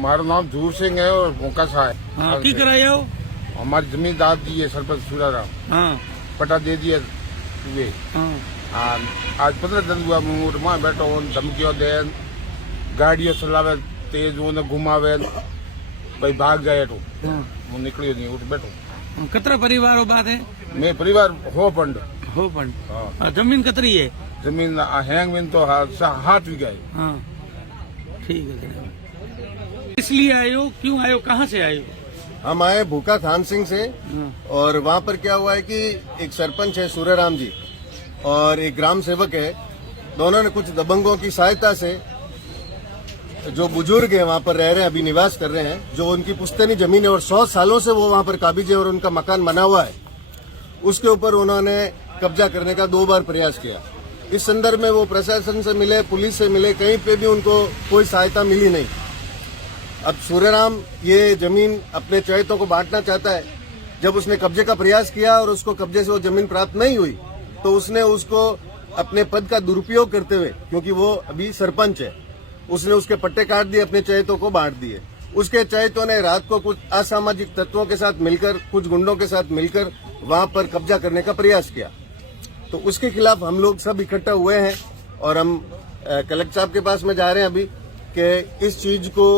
मारो नाम धूर सिंह है और मोकासा है। हाँ की कराए हो? हमारी जमीन दाद दी है सरपंच सूराराम। हाँ पटा दे दिया वे। हाँ आज 15 दिन हुआ मूड में बैठो धमकियों दे, गाड़ियों चलावे तेज वो घुमावे भाई भाग जाए तो हाँ निकलियो नहीं उठ बैठो। कतरा परिवार बात है? मैं परिवार हो पंड हाँ जमीन कतरी है? जमीन हैंग में तो 7 बीघा है। हाँ ठीक है। इसलिए आए हो? क्यों आए हो? कहाँ से आए हो? हम आए भूखा थान सिंह से और वहाँ पर क्या हुआ है कि एक सरपंच है सूर्यराम जी और एक ग्राम सेवक है, दोनों ने कुछ दबंगों की सहायता से जो बुजुर्ग है वहाँ पर रह रहे हैं, अभी निवास कर रहे हैं, जो उनकी पुश्तैनी जमीन है और 100 सालों से वो वहाँ पर काबिज है और उनका मकान बना हुआ है, उसके ऊपर उन्होंने कब्जा करने का 2 बार प्रयास किया। इस संदर्भ में वो प्रशासन से मिले, पुलिस से मिले, कहीं पे भी उनको कोई सहायता मिली नहीं। अब सूर्यराम ये जमीन अपने चहेतों को बांटना चाहता है। जब उसने कब्जे का प्रयास किया और उसको कब्जे से वो जमीन प्राप्त नहीं हुई तो उसने उसको अपने पद का दुरुपयोग करते हुए, क्योंकि वो अभी सरपंच है, उसने उसके पट्टे काट दिए, अपने चहेतों को बांट दिए। उसके चहेतों ने रात को कुछ असामाजिक तत्वों के साथ मिलकर, कुछ गुंडों के साथ मिलकर वहां पर कब्जा करने का प्रयास किया। तो उसके खिलाफ हम लोग सब इकट्ठा हुए हैं और हम कलेक्टर साहब के पास में जा रहे हैं अभी कि इस चीज को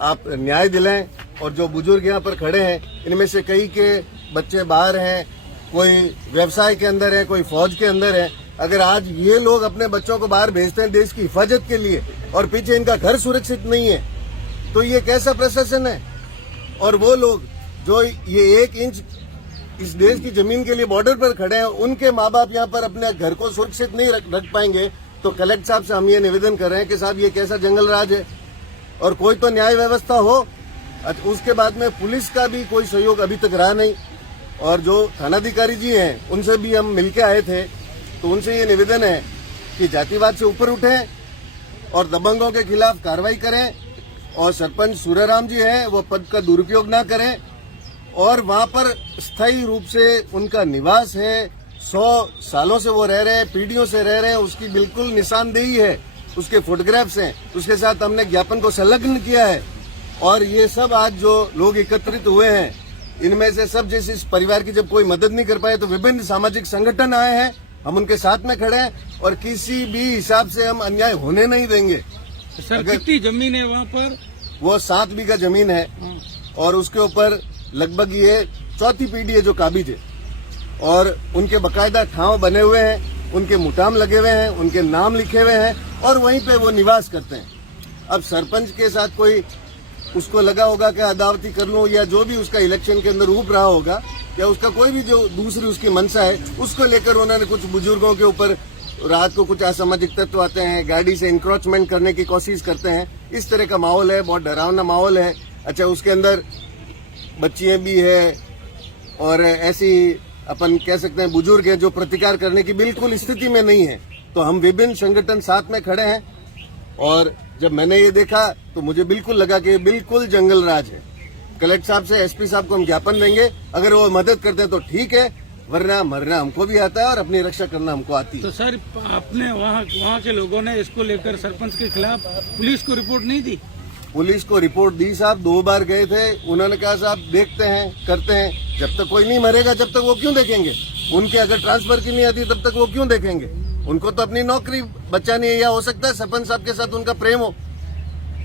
आप न्याय दिलाएं। और जो बुजुर्ग यहाँ पर खड़े हैं, इनमें से कई के बच्चे बाहर हैं, कोई व्यवसाय के अंदर है, कोई फौज के अंदर है। अगर आज ये लोग अपने बच्चों को बाहर भेजते हैं देश की हिफाजत के लिए और पीछे इनका घर सुरक्षित नहीं है, तो ये कैसा प्रशासन है? और वो लोग जो ये 1 इंच इस देश की जमीन के लिए बॉर्डर पर खड़े हैं, उनके माँ बाप यहाँ पर अपने घर को सुरक्षित नहीं रख पाएंगे। तो कलेक्टर साहब से हम ये निवेदन कर रहे हैं कि साहब ये कैसा जंगल राज है और कोई तो न्याय व्यवस्था हो। उसके बाद में पुलिस का भी कोई सहयोग अभी तक रहा नहीं। और जो थानाधिकारी जी हैं उनसे भी हम मिलके आए थे, तो उनसे ये निवेदन है कि जातिवाद से ऊपर उठें और दबंगों के खिलाफ कार्रवाई करें और सरपंच सूर्यराम जी हैं वो पद का दुरुपयोग ना करें। और वहाँ पर स्थायी रूप से उनका निवास है, 100 सालों से वो रह रहे हैं, पीढ़ियों से रह रहे हैं, उसकी बिल्कुल निशानदेही है, उसके फोटोग्राफ्स हैं, उसके साथ हमने ज्ञापन को संलग्न किया है। और ये सब आज जो लोग एकत्रित हुए हैं, इनमें से सब जैसे इस परिवार की जब कोई मदद नहीं कर पाए तो विभिन्न सामाजिक संगठन आए हैं, हम उनके साथ में खड़े हैं और किसी भी हिसाब से हम अन्याय होने नहीं देंगे। सर कितनी जमीन है वहाँ पर? वो 7 बीघा जमीन है और उसके ऊपर लगभग ये 4थी पीढ़ी है जो काबिज है और उनके बकायदा ठाव बने हुए हैं, उनके मुटाम लगे हुए हैं, उनके नाम लिखे हुए हैं और वहीं पे वो निवास करते हैं। अब सरपंच के साथ कोई उसको लगा होगा कि अदावती कर लूं या जो भी उसका इलेक्शन के अंदर रूप रहा होगा या उसका कोई भी जो दूसरी उसकी मंशा है, उसको लेकर उन्होंने कुछ बुजुर्गों के ऊपर रात को कुछ असामाजिक तत्व आते हैं, गाड़ी से इंक्रोचमेंट करने की कोशिश करते हैं। इस तरह का माहौल है, बहुत डरावना माहौल है। अच्छा, उसके अंदर बच्चियां भी है और ऐसी अपन कह सकते हैं बुजुर्ग है जो प्रतिकार करने की बिल्कुल स्थिति में नहीं है। तो हम विभिन्न संगठन साथ में खड़े हैं और जब मैंने ये देखा तो मुझे बिल्कुल लगा कि बिल्कुल जंगल राज है। कलेक्टर साहब से, एसपी साहब को हम ज्ञापन देंगे, अगर वो मदद करते हैं तो ठीक है, वरना मरना हमको भी आता है और अपनी रक्षा करना हमको आती है। तो सर आपने वहाँ के लोगों ने इसको लेकर सरपंच के खिलाफ पुलिस को रिपोर्ट नहीं दी? पुलिस को रिपोर्ट दी साहब, 2 बार गए थे। उन्होंने कहा साहब देखते हैं, करते हैं, जब तक कोई नहीं मरेगा जब तक वो क्यों देखेंगे? उनके अगर ट्रांसफर की नहीं आती तब तक वो क्यों देखेंगे? उनको तो अपनी नौकरी बचानी है, या हो सकता है सरपंच साहब के साथ उनका प्रेम हो।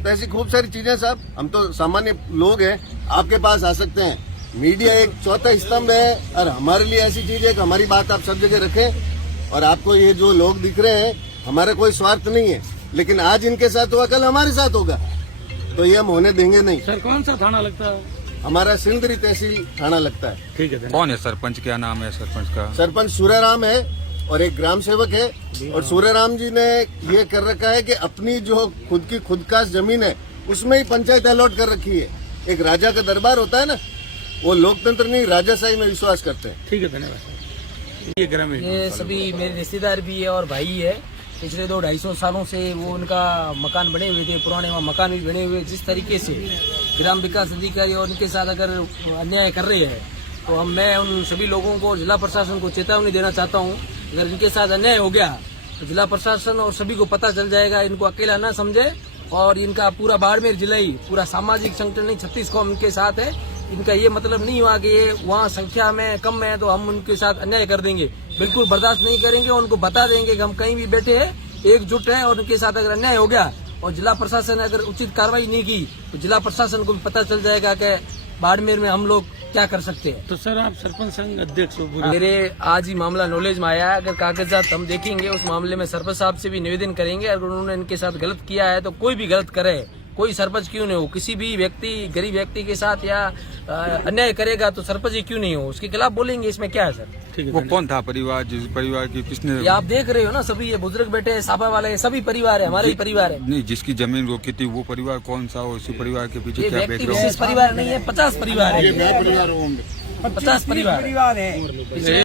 तो ऐसी खूब सारी चीजें साहब, हम तो सामान्य लोग हैं, आपके पास आ सकते हैं। मीडिया एक चौथा स्तंभ है और हमारे लिए ऐसी चीज है कि हमारी बात आप सब जगह रखें। और आपको ये जो लोग दिख रहे हैं, हमारा कोई स्वार्थ नहीं है, लेकिन आज इनके साथ हुआ कल हमारे साथ होगा, तो ये हम होने देंगे नहीं। सर कौन सा थाना लगता है? हमारा सिंदरी तहसील थाना लगता है। ठीक है। कौन है सरपंच? क्या नाम है सरपंच का? सरपंच सूर्यराम है और एक ग्राम सेवक है। और सूर्यराम जी ने ये कर रखा है कि अपनी जो खुद की खुदकाश जमीन है उसमें ही पंचायत अलॉट कर रखी है। एक राजा का दरबार होता है ना, वो लोकतंत्र नहीं राजाशाही में विश्वास करते हैं। ठीक है, धन्यवाद। ये ग्रामीण, ये सभी मेरे रिश्तेदार भी है और भाई है। पिछले 200-250 सालों से वो उनका मकान बने हुए थे, पुराने वहाँ मकान भी बने हुए। जिस तरीके से ग्राम विकास अधिकारी और उनके साथ अगर अन्याय कर रहे हैं तो मैं उन सभी लोगों को, जिला प्रशासन को चेतावनी देना चाहता हूँ। अगर इनके साथ अन्याय हो गया तो जिला प्रशासन और सभी को पता चल जाएगा, इनको अकेला ना समझे और इनका पूरा बाड़मेर जिला ही पूरा सामाजिक संगठन नहीं 36 कौम इनके साथ है। इनका ये मतलब नहीं हुआ कि ये वहाँ संख्या में कम है तो हम उनके साथ अन्याय कर देंगे, बिल्कुल बर्दाश्त नहीं करेंगे। उनको बता देंगे कि हम कहीं भी बैठे हैं, एकजुट है, और उनके साथ अगर अन्याय हो गया और जिला प्रशासन ने अगर उचित कार्रवाई नहीं की तो जिला प्रशासन को भी पता चल जाएगा कि बाड़मेर में हम लोग क्या कर सकते हैं। तो सर आप सरपंच संघ अध्यक्ष हो पूरे। मेरे आज ही मामला नॉलेज में आया है, अगर कागजात हम देखेंगे उस मामले में सरपंच साहब से भी निवेदन करेंगे। अगर उन्होंने इनके साथ गलत किया है तो कोई भी गलत करे, कोई सरपंच क्यों नहीं हो, किसी भी व्यक्ति गरीब व्यक्ति के साथ या अन्याय करेगा तो सरपंच ही क्यों नहीं हो, उसके खिलाफ बोलेंगे। इसमें क्या है सर? ठीक है। वो कौन था परिवार, जिस परिवार की किसने? ये आप देख रहे हो ना, सभी ये बुजुर्ग बैठे हैं, सापा वाले सभी परिवार है, हमारे ही परिवार है। नहीं, जिसकी जमीन रोकी थी वो परिवार कौन सा, और उसी परिवार के पीछे ये क्या व्यक्ति बैकग्राउंड? विशेष परिवार नहीं है, 50 परिवार है, मैं परिवार हूँ। 50 परिवार है।